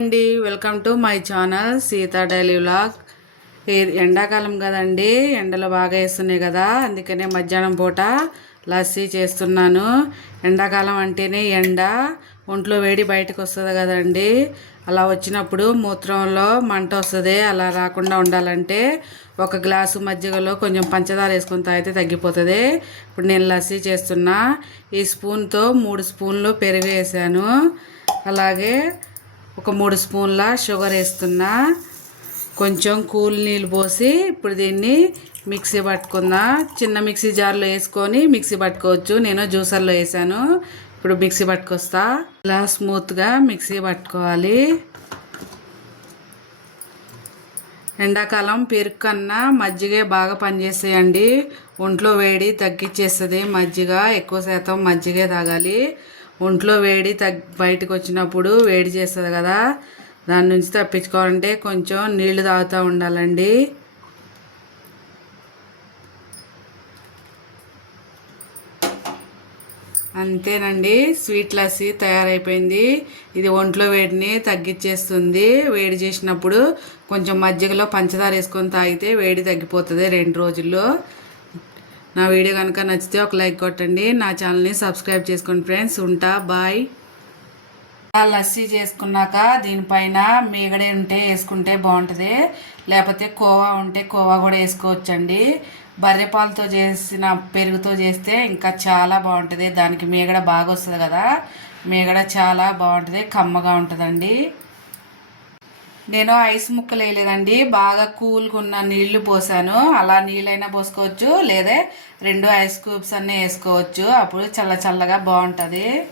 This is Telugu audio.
అండి. Welcome to my channel Sita daily vlog. ఎండాకాలం కదండి. ఎండలు బాగా వేస్తున్నాయి కదా. అందుకనే మధ్యాహ్నం పూట లస్సీ చేస్తున్నాను. ఎండాకాలం అంటేనే ఎండ. ఒంట్లో వేడి బయటకు వస్తుంది కదండి. అలా వచ్చినప్పుడు మూత్రంలో మంట వస్తుంది. అలా రాకుండా ఉండాలంటే ఒక గ్లాసు మజ్జిగలో కొంచెం పంచదార వేసుకుని తాగితే తగ్గిపోతుంది. ఇప్పుడు నేను లస్సీ చేస్తున్నా. ఈ స్పూన్తో మూడు స్పూన్లు పెరుగు వేసాను. అలాగే ఒక మూడు స్పూన్ల షుగర్ వేస్తున్నా. కొంచెం కూల్ నీళ్ళు పోసి ఇప్పుడు దీన్ని మిక్సీ పట్టుకుందా. చిన్న మిక్సీ జార్లో వేసుకొని మిక్సీ పట్టుకోవచ్చు. నేను జ్యూసర్లో వేసాను. ఇప్పుడు మిక్సీ పట్టుకొస్తా. ఇలా స్మూత్గా మిక్సీ పట్టుకోవాలి. ఎండాకాలం పెరుగు కన్నా మజ్జిగే బాగా పనిచేస్తాయండి. ఒంట్లో వేడి తగ్గించేస్తుంది. మజ్జిగ ఎక్కువ శాతం మజ్జిగే తాగాలి. ఒంట్లో వేడి తగ్ బయటకు వచ్చినప్పుడు వేడి చేస్తుంది కదా. దాని నుంచి తప్పించుకోవాలంటే కొంచెం నీళ్ళు తాగుతూ ఉండాలండి. అంతేనండి. స్వీట్ లస్సీ తయారైపోయింది. ఇది ఒంట్లో వేడిని తగ్గించేస్తుంది వేడి చేసినప్పుడు కొంచెం మజ్జిగలో పంచదార వేసుకొని తాగితే వేడి తగ్గిపోతుంది రెండు రోజుల్లో. నా వీడియో కనుక నచ్చితే ఒక లైక్ కొట్టండి. నా ఛానల్ని సబ్స్క్రైబ్ చేసుకోండి ఫ్రెండ్స్. ఉంటా బాయ్. లస్సీ చేసుకున్నాక దీనిపైన మీగడే ఉంటే వేసుకుంటే బాగుంటుంది. లేకపోతే కోవా ఉంటే కోవా కూడా వేసుకోవచ్చండి. బర్రెపాలతో చేసిన పెరుగుతో చేస్తే ఇంకా చాలా బాగుంటుంది. దానికి మీగడ బాగా వస్తుంది కదా. మీగడ చాలా బాగుంటుంది. కమ్మగా ఉంటుందండి. నేను ఐస్ ముక్కలు వేయలేదండి. బాగా కూల్గా ఉన్న నీళ్ళు పోసాను. అలా నీళ్ళైనా పోసుకోవచ్చు. లేదా రెండు ఐస్ క్యూబ్స్ అన్నీ వేసుకోవచ్చు. అప్పుడు చల్ల చల్లగా బాగుంటుంది.